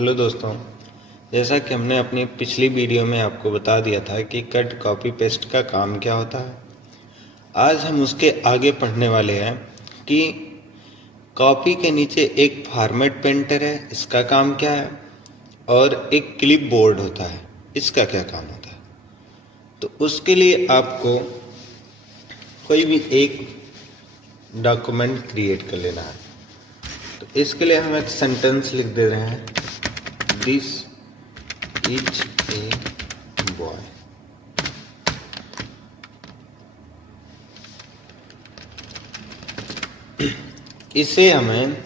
Hello दोस्तों, जैसा कि हमने अपनी पिछली वीडियो में आपको बता दिया था कि कट कॉपी पेस्ट का काम क्या होता है। आज हम उसके आगे पढ़ने वाले हैं कि कॉपी के नीचे एक फॉर्मेट पेंटर है, इसका काम क्या है, और एक क्लिप बोर्ड होता है, इसका क्या काम होता है। तो उसके लिए आपको कोई भी एक डॉक्यूमेंट क्रिएट कर लेना है। तो इसके लिए हम एक सेंटेंस लिख दे रहे हैं, दिस इज ए बॉय। इसे हमें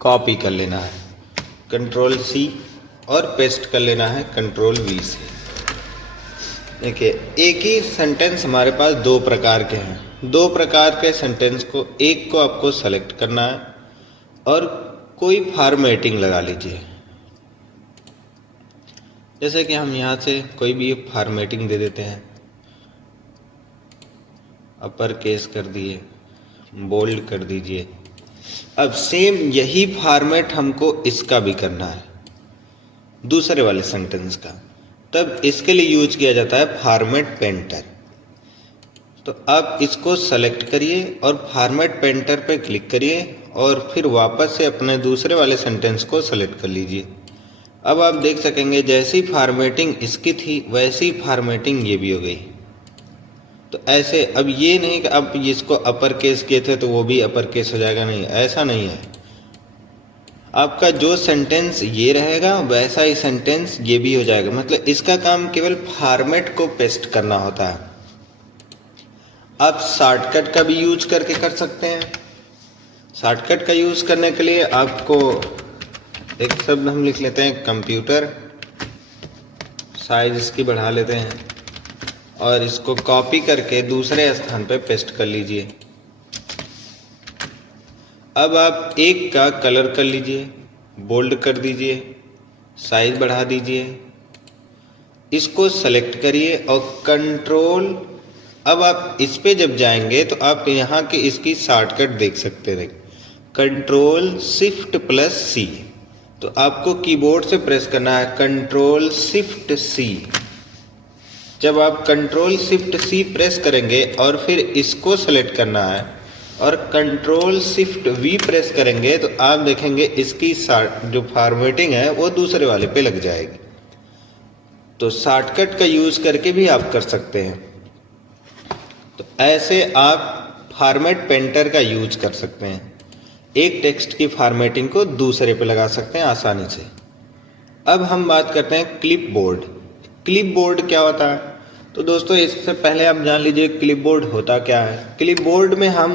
कॉपी कर लेना है, कंट्रोल सी, और पेस्ट कर लेना है कंट्रोल वी से। देखिए, एक ही सेंटेंस हमारे पास दो प्रकार के हैं। दो प्रकार के सेंटेंस को एक को आपको सेलेक्ट करना है और कोई फॉर्मेटिंग लगा लीजिए। जैसे कि हम यहाँ से कोई भी फॉर्मेटिंग दे देते हैं, अपर केस कर दिए, बोल्ड कर दीजिए। अब सेम यही फॉर्मेट हमको इसका भी करना है, दूसरे वाले सेंटेंस का। तब इसके लिए यूज किया जाता है फॉर्मेट पेंटर। तो आप इसको सेलेक्ट करिए और फॉर्मेट पेंटर पे क्लिक करिए और फिर वापस से अपने दूसरे वाले सेंटेंस को सेलेक्ट कर लीजिए। अब आप देख सकेंगे जैसी फॉर्मेटिंग इसकी थी वैसी फॉर्मेटिंग ये भी हो गई। तो ऐसे अब ये नहीं कि अब इसको अपर केस किए थे तो वो भी अपर केस हो जाएगा, नहीं, ऐसा नहीं है। आपका जो सेंटेंस ये रहेगा वैसा ही सेंटेंस ये भी हो जाएगा। मतलब इसका काम केवल फॉर्मेट को पेस्ट करना होता है। आप शॉर्टकट का भी यूज करके कर सकते हैं। शॉर्टकट का यूज करने के लिए आपको एक शब्द हम लिख लेते हैं कंप्यूटर, साइज इसकी बढ़ा लेते हैं और इसको कॉपी करके दूसरे स्थान पे पेस्ट कर लीजिए। अब आप एक का कलर कर लीजिए, बोल्ड कर दीजिए, साइज बढ़ा दीजिए, इसको सेलेक्ट करिए और कंट्रोल। अब आप इस पे जब जाएंगे तो आप यहाँ के इसकी शॉर्टकट देख सकते हैं, कंट्रोल शिफ्ट प्लस सी। तो आपको कीबोर्ड से प्रेस करना है कंट्रोल शिफ्ट सी। जब आप कंट्रोल शिफ्ट सी प्रेस करेंगे और फिर इसको सेलेक्ट करना है और कंट्रोल शिफ्ट वी प्रेस करेंगे तो आप देखेंगे इसकी जो फॉर्मेटिंग है वो दूसरे वाले पे लग जाएगी। तो शॉर्टकट का यूज करके भी आप कर सकते हैं। तो ऐसे आप फॉर्मेट पेंटर का यूज कर सकते हैं, एक टेक्स्ट की फॉर्मेटिंग को दूसरे पे लगा सकते हैं आसानी से। अब हम बात करते हैं क्लिप बोर्ड। क्लिप बोर्ड क्या होता है? तो दोस्तों, इससे पहले आप जान लीजिए क्लिप बोर्ड होता क्या है। क्लिप बोर्ड में हम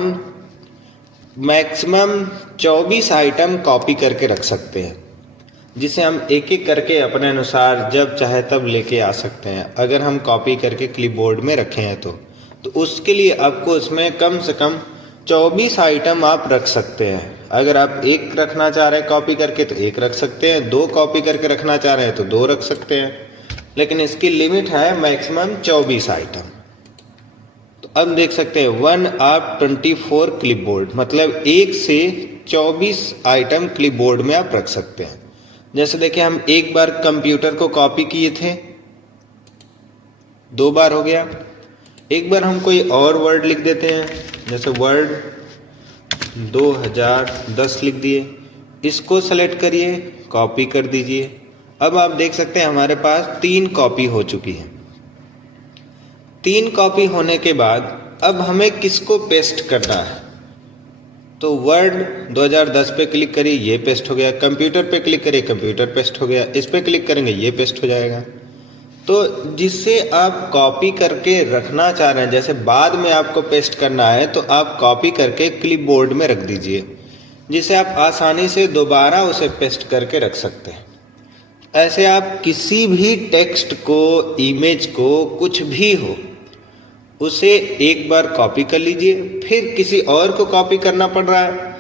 मैक्सिमम 24 आइटम कॉपी करके रख सकते हैं, जिसे हम एक एक करके अपने अनुसार जब चाहे तब लेके आ सकते हैं। अगर हम कॉपी करके क्लिप बोर्ड में रखे हैं तो उसके लिए आपको उसमें कम से कम 24 आइटम आप रख सकते हैं। अगर आप एक रखना चाह रहे हैं कॉपी करके तो एक रख सकते हैं, दो कॉपी करके रखना चाह रहे हैं तो दो रख सकते हैं, लेकिन इसकी लिमिट है मैक्सिमम 24 आइटम। तो अब देख सकते हैं 1 आप 24 क्लिपबोर्ड, मतलब 1 से 24 आइटम क्लिपबोर्ड में आप रख सकते हैं। जैसे देखिए, हम एक बार कंप्यूटर को कॉपी किए थे, 2 बार हो गया। एक बार हम कोई और वर्ड लिख देते हैं, जैसे वर्ड 2010 लिख दिए, इसको सेलेक्ट करिए, कॉपी कर दीजिए। अब आप देख सकते हैं हमारे पास 3 कॉपी हो चुकी है। 3 कॉपी होने के बाद अब हमें किसको पेस्ट करना है? तो वर्ड 2010 पे क्लिक करिए, ये पेस्ट हो गया। कंप्यूटर पे क्लिक करिए, कंप्यूटर पेस्ट हो गया। इस पे क्लिक करेंगे, ये पेस्ट हो जाएगा। तो जिससे आप कॉपी करके रखना चाह रहे हैं, जैसे बाद में आपको पेस्ट करना है, तो आप कॉपी करके क्लिपबोर्ड में रख दीजिए, जिसे आप आसानी से दोबारा उसे पेस्ट करके रख सकते हैं। ऐसे आप किसी भी टेक्स्ट को, इमेज को, कुछ भी हो, उसे एक बार कॉपी कर लीजिए, फिर किसी और को कॉपी करना पड़ रहा है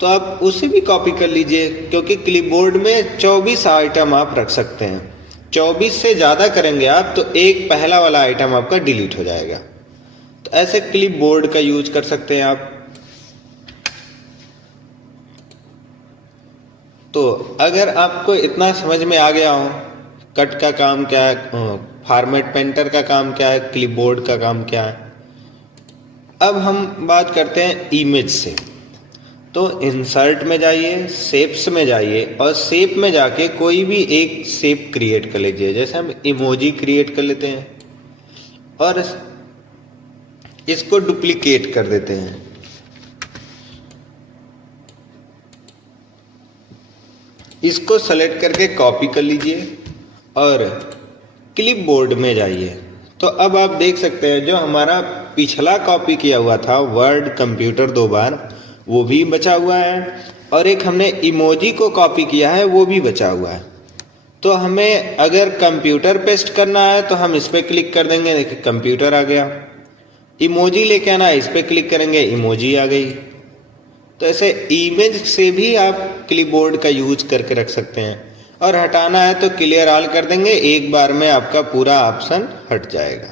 तो आप उसे भी कॉपी कर लीजिए, क्योंकि क्लिपबोर्ड में 24 आइटम आप रख सकते हैं। 24 से ज़्यादा करेंगे आप तो एक पहला वाला आइटम आपका डिलीट हो जाएगा। तो ऐसे क्लिपबोर्ड का यूज कर सकते हैं आप। तो अगर आपको इतना समझ में आ गया हो कट का काम क्या है, फॉर्मेट पेंटर का काम क्या है, क्लिपबोर्ड का काम क्या है, अब हम बात करते हैं इमेज से। तो इंसर्ट में जाइए, शेप्स में जाइए और शेप में जाके कोई भी एक शेप क्रिएट कर लीजिए। जैसे हम इमोजी क्रिएट कर लेते हैं और इसको डुप्लीकेट कर देते हैं। इसको सेलेक्ट करके कॉपी कर लीजिए और क्लिपबोर्ड में जाइए। तो अब आप देख सकते हैं जो हमारा पिछला कॉपी किया हुआ था वर्ड कंप्यूटर 2 बार, वो भी बचा हुआ है और एक हमने इमोजी को कॉपी किया है वो भी बचा हुआ है। तो हमें अगर कंप्यूटर पेस्ट करना है तो हम इस पर क्लिक कर देंगे, देखिए कंप्यूटर आ गया। इमोजी लेके आना है, इस पर क्लिक करेंगे, इमोजी आ गई। तो ऐसे इमेज से भी आप क्लिपबोर्ड का यूज करके रख सकते हैं और हटाना है तो क्लियर ऑल कर देंगे, एक बार में आपका पूरा ऑप्शन हट जाएगा।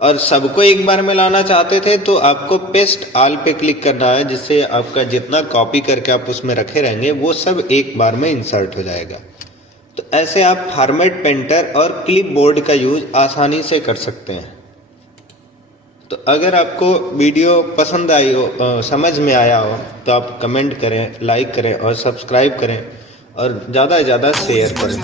और सबको एक बार में लाना चाहते थे तो आपको पेस्ट ऑल पे क्लिक करना है, जिससे आपका जितना कॉपी करके आप उसमें रखे रहेंगे वो सब एक बार में इंसर्ट हो जाएगा। तो ऐसे आप फॉर्मेट पेंटर और क्लिपबोर्ड का यूज आसानी से कर सकते हैं। तो अगर आपको वीडियो पसंद आई हो, समझ में आया हो, तो आप कमेंट करें, लाइक करें और सब्सक्राइब करें और ज़्यादा से ज़्यादा शेयर करें।